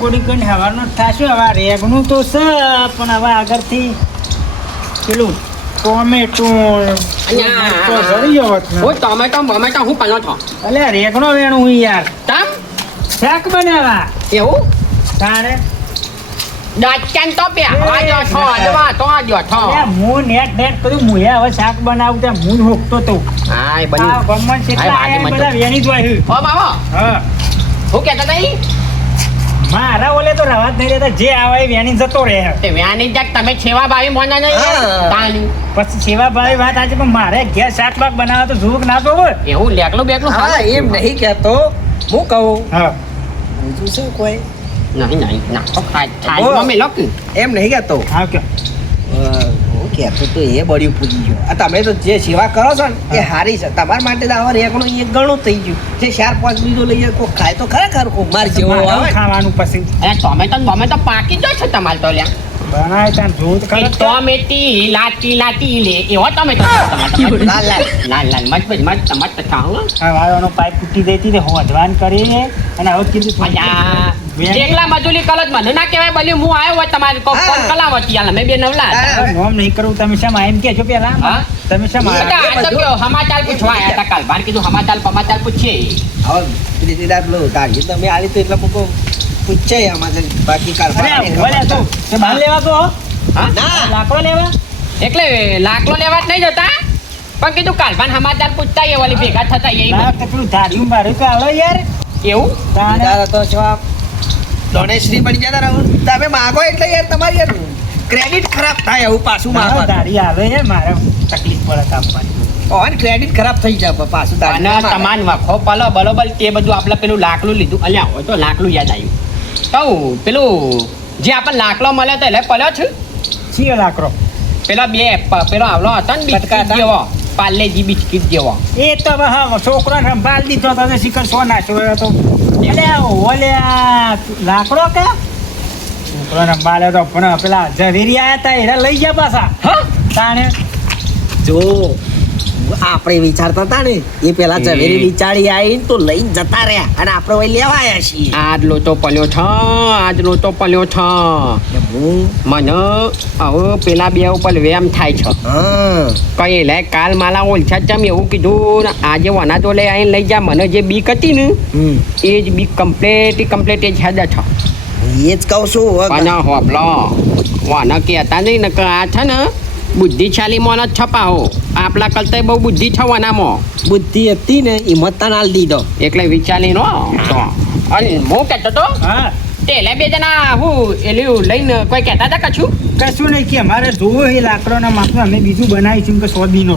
ગોળી કરીને હવાનો થાશું. હવે રેગનું તો છે પણ હવે આગળથી પેલું ટોમેટો ટોમેટો હું પનો છો અલે રેગનો વેણું હું યાર તમ શાક બનાવવા એવું તારે દાચન તો બે આજો છો અજવા તો આજો છો હું નેટ કર્યું હું હવે શાક બનાવું ત્યાં હું હોકતો તો હાય બની ગમન કેટલા આયા બધા વેણી જ હોય ઓ બાબા હા હું કહેતા તઈ મારા ઓલે તો રવા જ નહીં રહેતા જે આવે એ વેણી જતો રહે તે વ્યાની જાક તમે છેવા ભાઈ મોના નહીં તાણી પછી સેવા ભાઈ વાત આજે પણ મારે ઘેર શાક બાક બનાવવા તો જોવું ના જોવું એવું લેકલું બેકલું હા એમ નહીં કહેતો હું કહું હા બીજું શું કોઈ નહીં ના તો ખાઈ મમ્મી લોક એમ નહીં કહેતો હા કે હું કહેતો તો એ બળ્યું પૂજી ગયો આ તમે તો જે સેવા કરો છો ને એ સારી છે તમારા માટે તો આવા રેગણું એક ઘણું થઈ ગયું જે 4-5 બીજો લઈએ કોઈ ખાય તો ખરેખર કોઈ માર જેવો આવે ખાવાનું પછી ટોમેટો પાકી જાય છે તમારે તો લ્યા બનાય ત્યાં જોવું તો ખરું ટોમેટી લાટી લે એવો ટોમેટો લાલ લાલ મસ્ત ખાવું હા વાળવાનો પાઇપ તૂટી દેતી તે હોજવાન કરીને અને હવે કીધું એકલા મજૂરી કલજ મને ના કહેવાય ભલે હું આવ્યો હોય તમારી કોણ કલાવતી આલા મેં બે નવલા નોમ નહીં કરું તમે શા એમ કે છો પેલા હા તમે શા સમાચાર પૂછવા આવ્યા હતા કાલ બાર કીધું સમાચાર પૂછીએ હવે દીદા પેલો તાળી તમે આવી તો એટલે મૂકો પૂછે આમાં બાકી કાલ બોલે તો તે બાર લેવા તો ના લાકડો લેવા એટલે લાકડો લેવા જ નહીં જતા પણ કીધું કાલભાન સમાચાર પૂછતા એ વળી ભેગા થતા એ પેલું ધાર્યું મારું તો આવે યાર એવું દાદા તો છો ડોનેશની પડી જતા રહો તમે માગો એટલે યાર તમારી યાર ક્રેડિટ ખરાબ થાય એવું પાછું માગો ધારી આવે છે મારે તકલીફ પડે કાપવાની ઓન ક્રેડિટ ખરાબ થઈ જાય પાછું અને તમાન વખો પલો બરોબર તે બધું આપણે પેલું લાકડું લીધું અલ્યા હોય તો લાકડું યાદ આવ્યું કહું પેલું જે આપણે લાકડો મળ્યો તો એટલે પડ્યો છે ચીયો લાકડો પેલો આવલો હતો ને બિસ્કિટ જેવો પાર્લેજી બિસ્કિટ જેવો એ તો હા છોકરાને સંભાળ દીધો તો શિખર સો નાખ્યો તો એટલે ઓલે લાકડો કે છોકરાને સંભાળ્યો તો પણ પેલા ઝવેરી આયા હતા એને લઈ ગયા પાછા હા તાણે જો આપણે વિચારતા હતા ને એ પેલા ઝવેરી વિચારી આવીને તો લઈને જતા રહ્યા અને આપણે વહી લેવા આવ્યા છીએ આજ લોચો પલ્યો છે મને હવે પેલા બે ઉપર વેમ થાય છે કઈ લે કાલ માલા ઓલછા ચમ એવું કીધું આજે વના તો લઈ આવીને લઈ જા મને જે બીક હતી ને એ જ બીક કમ્પ્લેટ એ જ હેદ છે એ જ કહું છું અને હોપલો વાના કહેતા નહીં ને કે આ છે ને બુદ્ધિશાળી મોન જ છપાવો આપલા કરતા બહુ બુદ્ધિ છવાનામાં બુદ્ધિ હતી ને એ મતદાન દીધો એટલે વિચારી નો તો અને હું કહેતો તો હા તેલે બે જણા હું એલું લઈને કોઈ કહેતા હતા કશું કશું નહીં કે અમારે જોવો એ લાકડાના માપમાં અમે બીજું બનાવીશું કે સોદીનો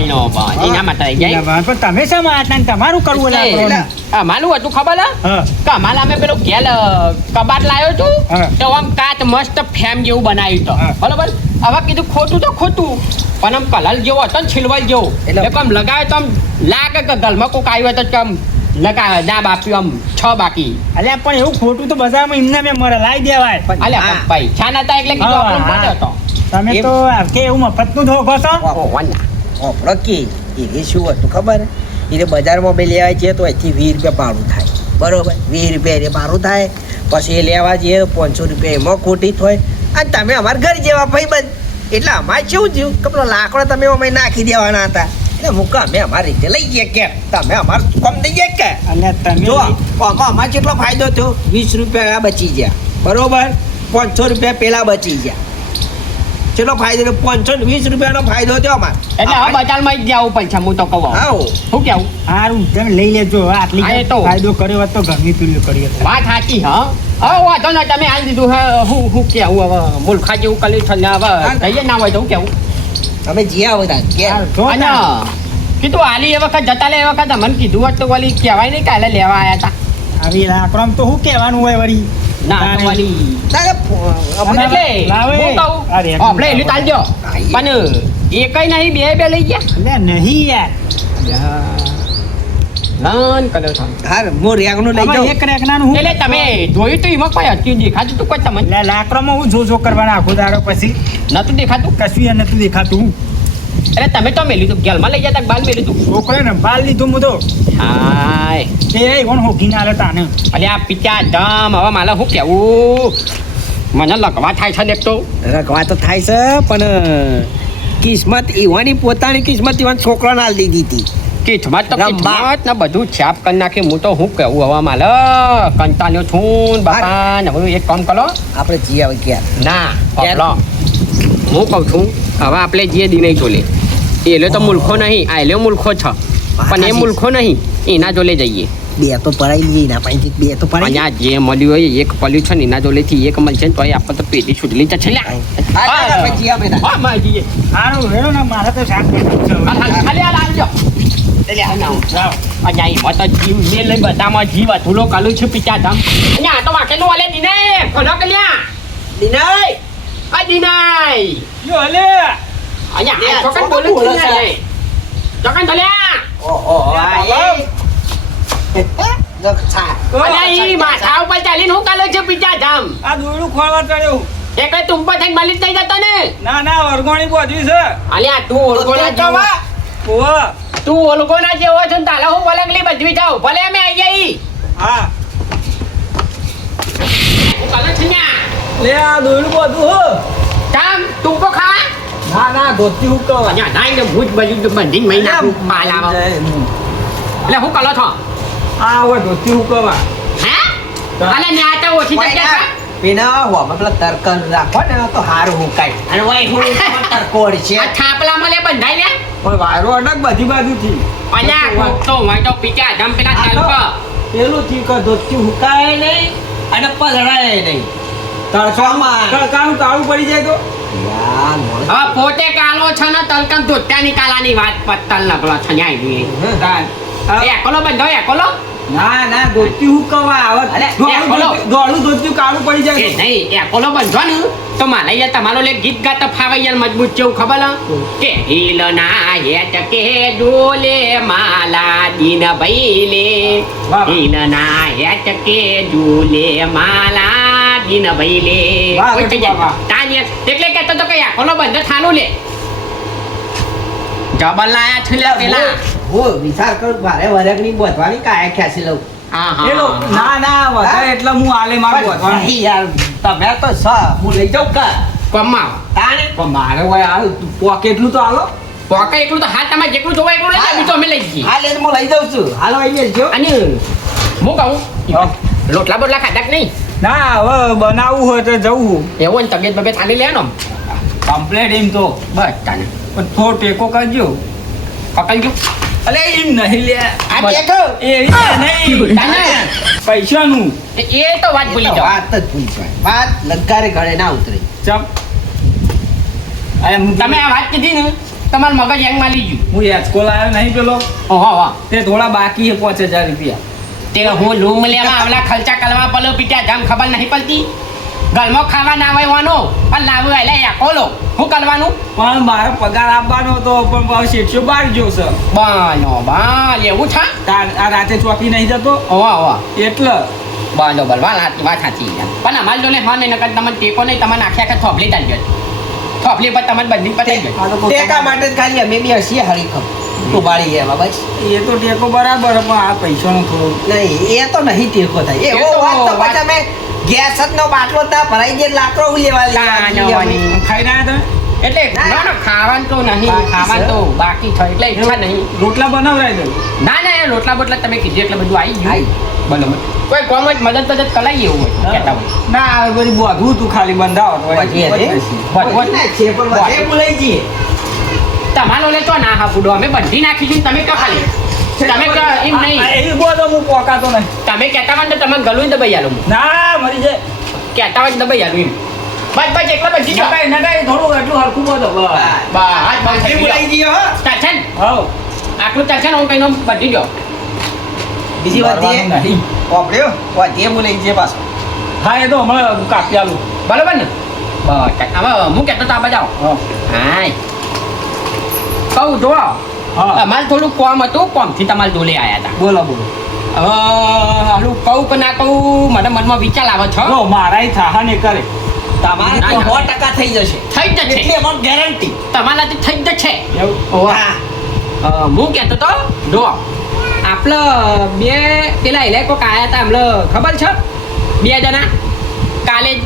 એના માટે જાય પણ તમે શા માટે તમારું કરવું લાકડોને અમારું હતું ખબર હા કે અમારા અમે પેલો ઘેલ કબાટ લાવ્યો છું હા. તો આમ કાચ મસ્ત ફેમ જેવું બનાવ્યું તો હા. બરોબર હવે કીધું ખોટું તો ખોટું પણ આમ કલર જેવો હતો ને છિલવલ જેવો એટલે- એટલે આમ લગાવે તો આમ લાગે કે ગલમાં કોક આવ્યો તો આમ લગાવે દાબ આપ્યું આમ 6 બાકી અલ્યા પણ એવું ખોટું તો બજારમાં એમને મેં મરે લાવી દેવાય અલ્યા હા. ભાઈ છાના હતા એટલે કીધું આપણને હા. પડ્યો હતો તમે એમ. તો કે એવું મફતનું ધોખો છો ઓ વાના ઓપડો કે એ શું હતું ખબર એટલે બજારમાં બે લેવા જઈએ તો અહીંથી 20 રૂપિયા ભાડું થાય બરોબર 20 રૂપિયા એ ભાડું થાય પછી એ લેવા જઈએ તો 500 રૂપિયા એમાં ખોટી થાય અને તમે અમારા ઘર જેવા ભાઈબંધ એટલે અમારે કેવું થયું કે પેલો લાકડો તમે અમે નાખી દેવાના હતા એટલે મૂકો અમે અમારી રીતે લઈ ગયા કે તમે અમારું કમ દઈ ગયા કે અલ્યા તમે જો આમાં અમારે કેટલો ફાયદો થયો 20 રૂપિયા બચી ગયા બરોબર 500 રૂપિયા પેલા બચી ગયા ચલો ફાયદો 520 રૂપિયાનો ફાયદો થયો અમારે એટલે હવે બજારમાં જ જવું પડશે હું તો કહું આવો શું કેવું સારું તમે લઈ લેજો હવે આટલી હા, એ તો. ફાયદો કર્યો હોત તો ઘરની પીલું કરી હતી વાત સાચી હા હવે વાંધો ના તમે હાલ દીધું હા હું કેવું હવે મુલખા જેવું કરી છે ને હવે જઈએ ના હોય તો હું કેવું અમે જીયા બધા કે જો અને કીધું હાલી એ વખત જતા લે એ વખત મને કીધું હોત તો વળી કહેવાય નહીં કાલે લેવા આવ્યા હતા આવી લાકડામાં તો શું કહેવાનું હોય વળી ના તો વળી અમે એટલે લાવે. હું કહું અરે, આપણે એલું ચાલજો પણ એ કઈ નહીં બે લઈ ગયા અલ્યા નહીં યાર લન કર્યો છે હાર હું રેગનું લઈ આમાં જાઉં એક રેકનાનું હું એટલે તમે જોયું તો એમાં કોઈ હતું દેખાતું તું કોઈ તમને એટલે લાકડામાં હું જો કરવાના આખો દાડો પછી નતું દેખાતું કશું એ નતું દેખાતું એટલે તમે તો મેલ્યું તું ગેલમાં લઈ જતા બાલ મેલ્યું તું છોકરાને બાલ લીધું હું તો હાય એ કોણ હોગી ના લે તાને અલે આ પિતા દમ હવે મારે શું કેવું મને લગવા થાય છે દેખતો રખવા તો થાય છે પણ કિસ્મત ઈવાની પોતાની કિસ્મત ઈવાન છોકરાને આલ દીધી હતી કિસ્મત તો રંબા. કિસ્મત ને બધું છાપ કરી નાખી હું તો શું કેવું હવે મારે કંટાળ્યો છું ને બાપા ને હવે એક કામ કરો આપણે જી આવે ક્યાં ના પકડો હું કહું છું હવે આપણે જે દિને જોલે એલે તો મૂર્ખો નહીં આયલે મૂર્ખો છે પણ એ મૂર્ખો નહીં એના જોલે જઈએ બે તો પડાઈ લઈએ ના પાછી બે તો પડાઈ અહીંયા જે મળ્યું હોય એક પડ્યું છે ને એના જોડેથી એક મળશે ને તો આપણે તો પેટી છૂટલી તો છે લ્યા. હા, માં જઈએ. સારું હેરો ને મારે તો શાક બનાવવું છે. ખાલી હાલ આવજો. જાઓ. અહીંયા એમાં તો જીવ મેં લઈ બધામાં જીવ અધૂરો કાલું છું પિતા ધામ અહીંયા આ તો વાકેલું વાલે દિને ખોલો કે લ્યા દિનય આ દિનાય યો હલે અહીંયા આ ચોકન બોલે છે ને ચોકન તો લ્યા અલ્યા ઈ માથા ઉપર ચાલીને હું કાલો છું પિતા ધામ આ દોયડું ખોળવા ચડ્યું એ કઈ તુંપા થઈને મલિત થઈ જતો ને ના ના વરગોણી બોધવી છે અલ્યા તું ઓળખોના જેવો ઓહ તું ઓળખોના જેવો છો ને તાલા હું વલંગલી બજવી જાઉં ભલે અમે આવી ગઈ હા હું કાલો છું ન્યા લે આ દોયડું બોધું હો કામ તુંપો ખા ના ના ધોતી હું કહું અહીંયા નાઈ ને ભૂત બાજુ બંધીને મહી નાખું પાલ આવો એટલે હું કાલો છો આ હવે ધોતી હું કહું હે અલે ન્યા તો ઓછી જગ્યા છે પેના હોમાં પેલા તરકન રાખો ને તો હારું હુકાય અને વાય હું તરકોડ છે આ થાપલા મલે બંધાઈ લે પણ વાયરો અડક બધી બાજુથી અલ્યા કોક તો હોય તો પીટા જમ પેલા ચાલુ કર પેલું થી કે ધોતી હુકાય નહીં અને પલળાય નહીં તડકામાં તડકાનું કાળું પડી જાય તો યાર મોણ હવે પોતે કાલો છે ને તલકમ ધોત્યાની કાલાની વાત પત્તલ નકલો છે ન્યાય જોઈએ એકોલો બંધો એકોલો ના ના ધોતી હું કહું આવે અલે, એ ખોલો. દોડું ધોતી કાળું પડી એ જાય નહીં એકોલો બંધો ને તો મારે યાર તમારો લે ગીત ગાતા ફાવે યાર મજબૂત જેવું ખબર લ? કે હિલ ના હેત કે ડોલે માલા દીન ભૈલે વાહ. હિલ ના હેત કે ડોલે માલા દીન ભૈલે વાહ, કોઈ થઈ જાય. વાહ. તાનિયા એટલે કહેતો તો કે એકોલો બંધો થાનું લે જબર લાયા છે લે પેલા હો વિચાર કરું મારે વરગની બોધવાની કાયા ખેંચી લઉં હા એલો ના ના વધારે એટલે હું આલે મારું વધવાનું નહીં યાર તમે તો સ હું લઈ જાઉં કા કમાવ તાણે પણ મારે હોય હાલ પોકેટલું તો હાલો પોકા એટલું તો હાથ તમારે જેટલું જોવાય એટલું લઈ બીજું અમે લઈ જઈએ હાલ હું લઈ જાઉં છું હાલો આવી જો અને હું કહું હા. લોટલા બોટલા ખાધા કે નહીં ના હવે બનાવવું હોય તો જવું એવું ને તબિયત બબિયત આની લેવાનો કમ્પ્લેટ એમ તો બસ તાને પણ થોડો ટેકો કરજો પકડજો અલે એમ નહીં લે આ ટેકો? એ નહીં તાને પૈસાનું એ તો વાત ભૂલી જાઓ વાત જ ભૂલી જાય વાત લગારે ઘરે ના ઉતરે ચમ અરે તમે આ વાત કીધી ને તમારું મગજ હેંગમાં લઈ ગયું હું યાચકો લાવ્યો નહીં પેલો ઓહો વાહ તે થોડા બાકી છે 5000 રૂપિયા તે હું લૂમ લેવા આવલા ખર્ચા કરવા પલો પીટ્યા જામ ખબર નહીં પડતી ગળમાં ખાવા ના આવવાનો પણ લાવ્યો એટલે એકોલો શું કરવાનું પણ મારે પગાર આપવાનો હતો પણ ભાવ શેઠિયો બહાર ગયો છે બાનો બાલ એવું છે આ રાતે ચોકી નહીં જતો ઓહો ઓહો એટલે બરોબર વાત સાચી પણ અમારે જોડે હા નહીં નકર તમને ટેકો નહીં તમને આખે આખે થોપલી ચાલી જાય થોપલી પર તમને બંધી પતાઈ જાય આ તો કોઈ ટેકા માટે જ ખાલી અમે બી હસીએ હળી ખપ તું બાળી એમાં બસ એ તો ટેકો બરાબર પણ આ પૈસાનો થોડો નહીં એ તો નહીં ટેકો થાય એવો એ તો વાત તો વાત- પછી અમે ગેસ જ નો બાટલો ત્યાં ભરાઈ જાય લાકડો લેવા તાનવાની. ખાઈ રહ્યા તમે એટલે ના ના ખાવાનું તો નહીં બાકી ખાવાનું તો બાકી છે એટલે ઈચ્છા નહીં રોટલા બનાવરાય દઉં ના ના એ રોટલા બોટલા તમે કીધું એટલે બધું આવી આઈ. ગયું બરોબર કોઈ કોમ જ મદદ કરાવી એવું હોય કહેતા હોય ના આ બધી બોધવું તું ખાલી બંધાવો તો વધીએ રે. વધુ ના છે પણ વધે બોલાઈ જઈએ તમારો લે તો ના હા બુડો અમે બંધી નાખીશું તમે કહો ખાલી તમે કહો એમ નહીં એ બોધો હું પોકાતો નહીં તમે કહેતા હોય ને તો તમે ગલું દબાઈ આલો ના મરી જાય કહેતા હોય તો દબાઈ આલો એમ બસ બસ એકલા બંધી જાઓ નકાઈ નકાઈ થોડું એટલું હરખું બોધો બસ બસ વધે બોલાઈ જઈએ હો ચાલશે ને હવ આટલું ચાલશે ને હું કહીને બંધી જાઓ બીજી વાત એ નહીં ઓપડ્યો વધે બોલાઈ જઈએ પાછો હા એ તો હમણાં કાપી આલું બરોબર ને બસ હવે હું કહેતો તો આ બજાવો હા હાય કહું જો હા અમારે થોડું કોમ હતું કોમથી તમારે ડોલે આવ્યા હતા બોલો બોલો હવે હાલું કહું કે ના કહું મને મનમાં વિચાર આવે છે જો મારા થાહા ને કરે તમારે તો ના, 100% થઈ જશે થઈ જ જશે. એટલી અમારી ગેરંટી તમારાથી થઈ જ છે એવું હું કહેતો તો જો આપણે બે પેલા એલા કોક આયા હતા હમણાં ખબર છે 2 જણા કાલે જ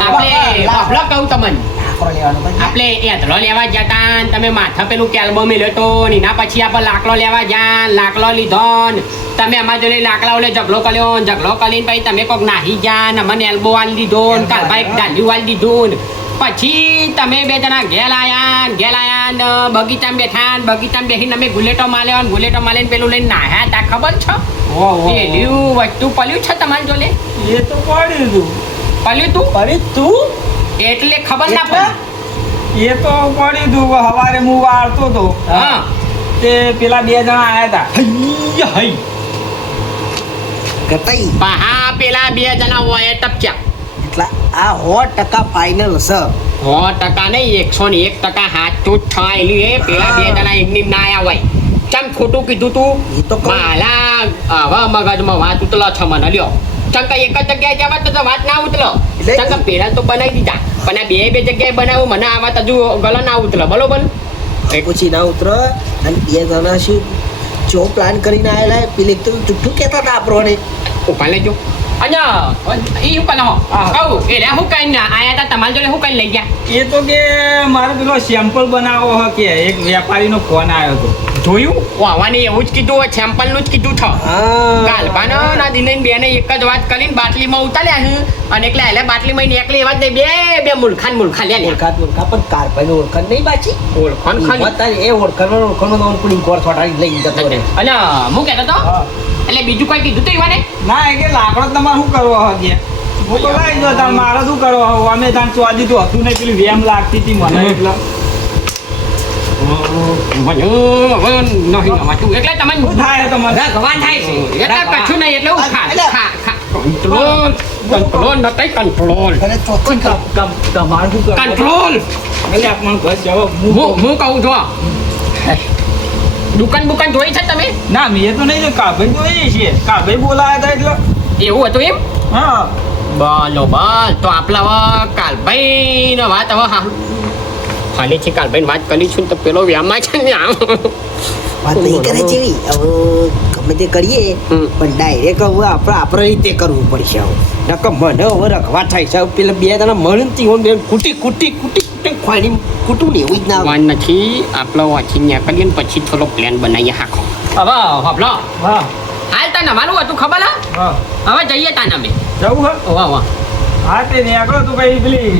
આપણે આપણે કહું તમને આખરો લેવાનો ભાઈ. આપણે એતલો લેવા ગયા તા ને તમે માથા પેલું કેલ્બો મેલ્યો તો ને એના પછી આપણે લાકડો લેવા ગયા લાકડો લીધો ને તમે અમારા જોડે લાકડા ઓલે ઝઘડો કર્યો ને ઝઘડો કરીને પછી તમે કોક નાહી ગયા ને મને એલ્બો વાળી દીધો ને કાલભાઈ ડાલ્યું વાળી દીધું ને પછી તમે 2 જણા ઘેર આયા ને બગીચામાં બેઠા ને બગીચામાં બેસીને અમે ગુલેટો માલ્યો ને ગુલેટો માલીને પેલું લઈને નાહ્યા તા ખબર છે પેલું વસ્તુ પલ્યું છે તમારી જોડે એ તો પડી તું પલ્યું તું અરે તું એટલે ખબર ના પડી એ તો પડી તું હવારે હું વાળતો તો હા તે પેલા 2 જણા આયા હતા હૈ હૈ ગતાઈ હા પેલા 2 જણા હોય ટપક્યા એટલે આ 100% ફાઇનલ છે 100% નહીં 101% હાચું જ થયેલું એ પેલા 2 જણા એમની ના આયા હોય ચમ ખોટું કીધું તું એ તો કહું. માલા આવા મગજમાં વાત ઉતલો છે મને લ્યો ચંકા એક જ જગ્યાએ જવા તો વાત ના ઉતલો એટલે- ચંકા પેલા તો બનાવી દીધા પણ આ બે જગ્યાએ બનાવ્યું મને આ વાત હજુ ગળો ના ઉતલો બરોબર પછી ના ઉતરો અને 2 જણા શું જો પ્લાન કરીને આયેલા પેલી તો જુઠ્ઠું કહેતા હતા આપણને ઉભા લેજો અને એ શું કરો કહું એ રે શું કઈ આયા હતા તમારી જોડે શું કઈ લઈ ગયા એ તો કે મારે પેલો સેમ્પલ બનાવવો હ કે એક વેપારીનો ફોન આવ્યો હતો જોયું વાવાની એવું જ કીધું હોય સેમ્પલ નું જ કીધું છે કાલભાનો ના દિનેન બેને એક જ વાત કરીને બાટલીમાં ઉતાર્યા છે અને એટલે એટલે બાટલીમાં એકલી એવા જ નહીં બે મૂર્ખા લે લે ઓળખાત પણ કારભાઈ ઓળખાણ નહીં બાકી ઓળખાણ ખાલી બતાવી એ ઓળખાણ પડી ગોળ થોડાડી લઈ જતો રહે અને હું કહેતો તો હા. એટલે બીજું કોઈ કીધું તો ઈવાને ના એ કે લાકડો તમારે શું કરવો હ કે હું તો લઈ ગયો તાર મારે શું કરવો હ અમે તાર ચોદી તો હતું નહીં પેલી વેમ લાગતી હતી મને એટલે મને હવે નહીં નવાતું એટલે તમે શું થાય તમારે ભગવાન થાય છે એટલે કશું નહીં એટલે હું એટલે- ખા કંટ્રોલ નથી કંટ્રોલ અને ચોથી તમારે શું કરવું કંટ્રોલ એટલે આપણને બસ જવાબ હું કહું છું દુકાન બુકાન જોઈ છે તમે ના મેં તો નહીં જો કાભાઈ જોઈએ છે કાભાઈ બોલાયા હતા એટલે એવું હતું એમ હા બરોબર તો આપલા કાલભાઈ ને વાત હવે હા ખાલી છે કાલભાઈ વાત કરી છું તો પેલો વ્યામાં છે ને આમ વાત નહીં કરે જેવી હવે ગમે તે કરીએ હમ. પણ ડાયરેક્ટ હવે આપણે રીતે કરવું પડશે હવે નકર મને હવે રખવા થાય છે હવે પેલા 2 જણા મળતી હોય ને કુટી ખોવાની કૂટું ને એવું જ ના આવે. વાન નથી આપલો વાંચી નીકળીએ ને પછી થોડો પ્લાન બનાવીએ હાખો હવે હબલો હા હાલ તને નવાનું હતું ખબર હા હવે જઈએ તાને અમે જવું હે વાહ વાહ હા તે નીકળો તો ભાઈ પેલી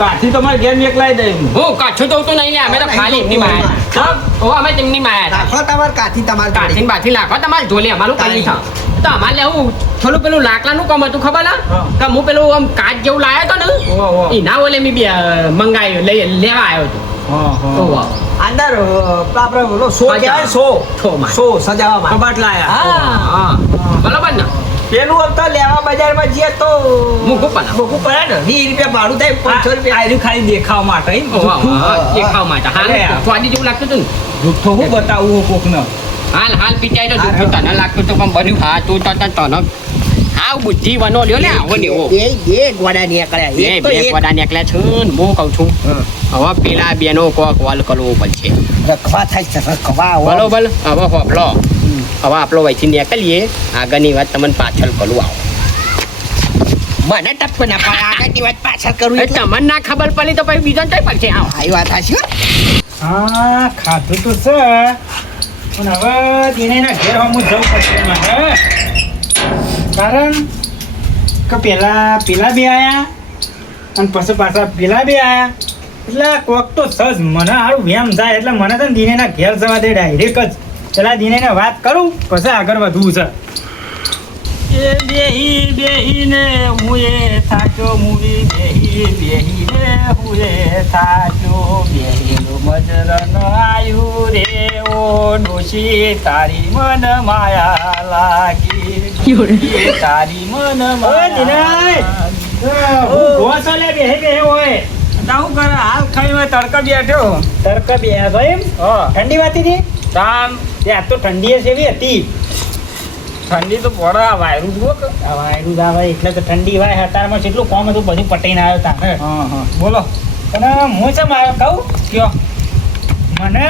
કાઠી તમારે ઘેર નીકળાઈ દે હું કાઠું તો નહીં લે અમે તો ખાલી એમની માયા ઓ અમે તેમની માયા હતા રાખો તમારે કાથી તમારે કાઠીને બાથી લાખો તમારે ઢોલે અમારું કાઢી થા તો અમારે લેવું થોડું પેલું લાકડાનું કામ હતું ખબર ના હા. કે હું પેલું આમ કાચ જેવું લાવ્યો હતો ને ઓવા, ઓવા. એના ઓલે મેં બી મંગાવ્યો લેવા આવ્યો હતો હા હા ઓવા. અંદર આપણે બોલો સો કહેવાય સો સો માં. સો સજાવવા માટે કબાટ લાયા હા બરાબર ને પેલું આમ તો લેવા બજારમાં જઈએ તો મૂકવું પડે. મૂકવું પડે ને 20 રૂપિયા ભાડું થાય 500 રૂપિયા આયરું ખાલી દેખાવ માટે એમ? ઓવા, ઓવા. દેખાવ માટે હાલ અરે યાર. સ્વાદી જેવું લાગતું હતું ને જુઠ્ઠો હું બતાવું કોકને હાલ પીચાઈ તો દુઃખ તને લાગતું હતું પણ બન્યું હા તું તને હાવ બુદ્ધિ વનો લ્યો ને આવો ને એવો બે ગોડા નીકળ્યા બે એક તો બે એક કોડા નીકળ્યા છે ને હું કહું છું હવે પેલા બેનો કોક વાલ કરવો પડશે રખવા થાય છે રખવા બરોબર હવે હોપલો હવે આપણો વહીથી નીકળીએ આગળની વાત તમને પાછળ કરું આવો મને ટપ ના પડે આગળની વાત પાછળ કરું એ એટલે તમને ના ખબર પડી તો પછી બીજા કઈ પડશે આવો આવી વાત હશે હા ખાધું તો છે પણ હવે દિનેના ઘેર હું જવું પડશે મારે કારણ કે પેલા બે આયા અને પછી પાછા પેલા બે આયા એટલે કોક તો સજ મને સારું વેમ જાય એટલે મને તો દિનેના ઘેર જવા દે ડાયરેક્ટ જ પેલા દિનેને વાત કરું પછી આગળ વધવું છે એ બેહીને હું એ થાક્યો મૂવી બેહીને હું એ થાક્યો બેહીનો મજરન આયુ રે ઓ ડોશી તારી મન માયા લાગી તારી મન માયા ગોસલે બેહે હોય તાવું કરે હાલ ખાઈ મેં તડકા બેઠ્યો તડકા બેઠો એમ ઠંડી વાતી હતી તામ ત્યાં તો ઠંડી જ એવી હતી ઠંડી તો પડે આ વાયરું જુઓ કે આ વાયરું જ આવે એટલે તો ઠંડી વાય હતારમાં કેટલું કોમ હતું બધું પટાઈને આવ્યો તાને હા બોલો અને હું છે મારે કહું કયો મને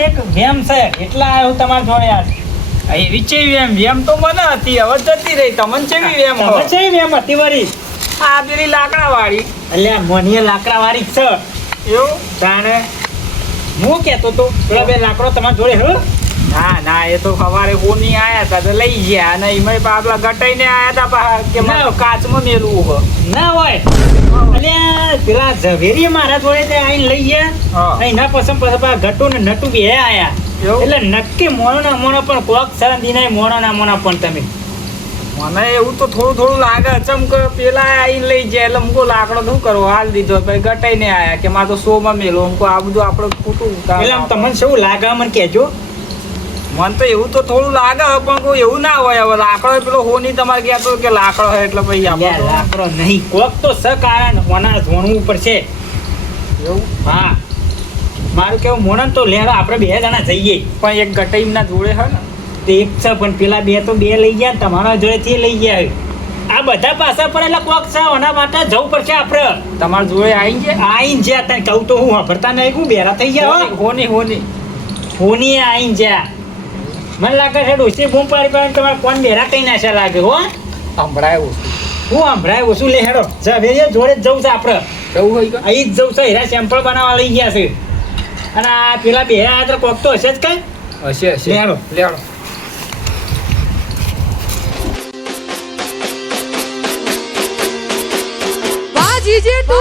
એક વેમ છે એટલા આવ્યો તમારા જોડે યાર એવી ચેવી એમ તો મને હતી હવે જતી રહી તમને ચેવી એમ તમે છે વેમ હતી વળી આ પેલી લાકડા વાળી એટલે મને લાકડા વાળી જ છે એવું તાને હું કહેતો તો પેલા બે લાકડો તમારા જોડે હો ના એ તો સવારે કોની આયા હતા તો લઈ ગયા અને એમાં પાપલા ગટાઈને આયા હતા પાછા કે મારે કાચમાં મેલવું હો ના હોય અલ્યા પેલા ઝવેરી મારા જોડે તે આઈને લઈ ગયા હા. અહીં ના પસંદ પસંદ ઘટુ ને નટુ બે આયા એવું? એટલે નક્કી મોણો ના મોણો પણ કોક સર દિનાય મોણો ના મોણો પણ તમે મને એવું તો થોડું લાગે ચમક પેલા આઈને લઈ જાય એટલે મુકો લાકડો શું કરવો હાલ દીધો પછી ગટાઈને આયા કે મારે તો શોમાં મેલો અમકો આ બધું આપણે ખોટું એટલે આમ તમને શું લાગે મને કહેજો મને તો એવું તો થોડું લાગે પણ કોઈ એવું ના હોય હવે લાકડો પેલો હોની તમારે કહેતો કે લાકડો હોય એટલે પછી યાર આપણે લાકડો નહીં કોક તો સ કારણ ઓના જોણવું પડશે એવું હા મારું કેવું મોણન તો લેડો આપણે બે જણા જઈએ પણ એક ગટાઈના જોડે હે ને તે એક છે પણ પેલા બે તો બે લઈ ગયા ને તમારા જોડેથી લઈ ગયા આ બધા પાછા પડે એટલે કોક છે ઓના માટે જવું પડશે આપણે તમારા જોડે આવી ગયા આઈને જ્યાં તને કહું તો હું વાપરતા નહીં હું બેરા થઈ ગયા હો હોની હોની આઈને જ્યાં મને લાગે છે ડોસી બૂમ પાડી પાડીને તમારે કોણ બેરા કઈ નાખ્યા લાગે હો સંભળાયું હું સંભળાય ઓછું લે હેડો ઝવેરીએ જોડે જ જવું છે આપણે એવું હોય કે અહીં જ જવું છે હીરા સેમ્પલ બનાવવા લઈ ગયા છે અને આ પેલા બે આ તો કોક તો હશે જ કઈ હશે લેડો. લેડો Bajije tu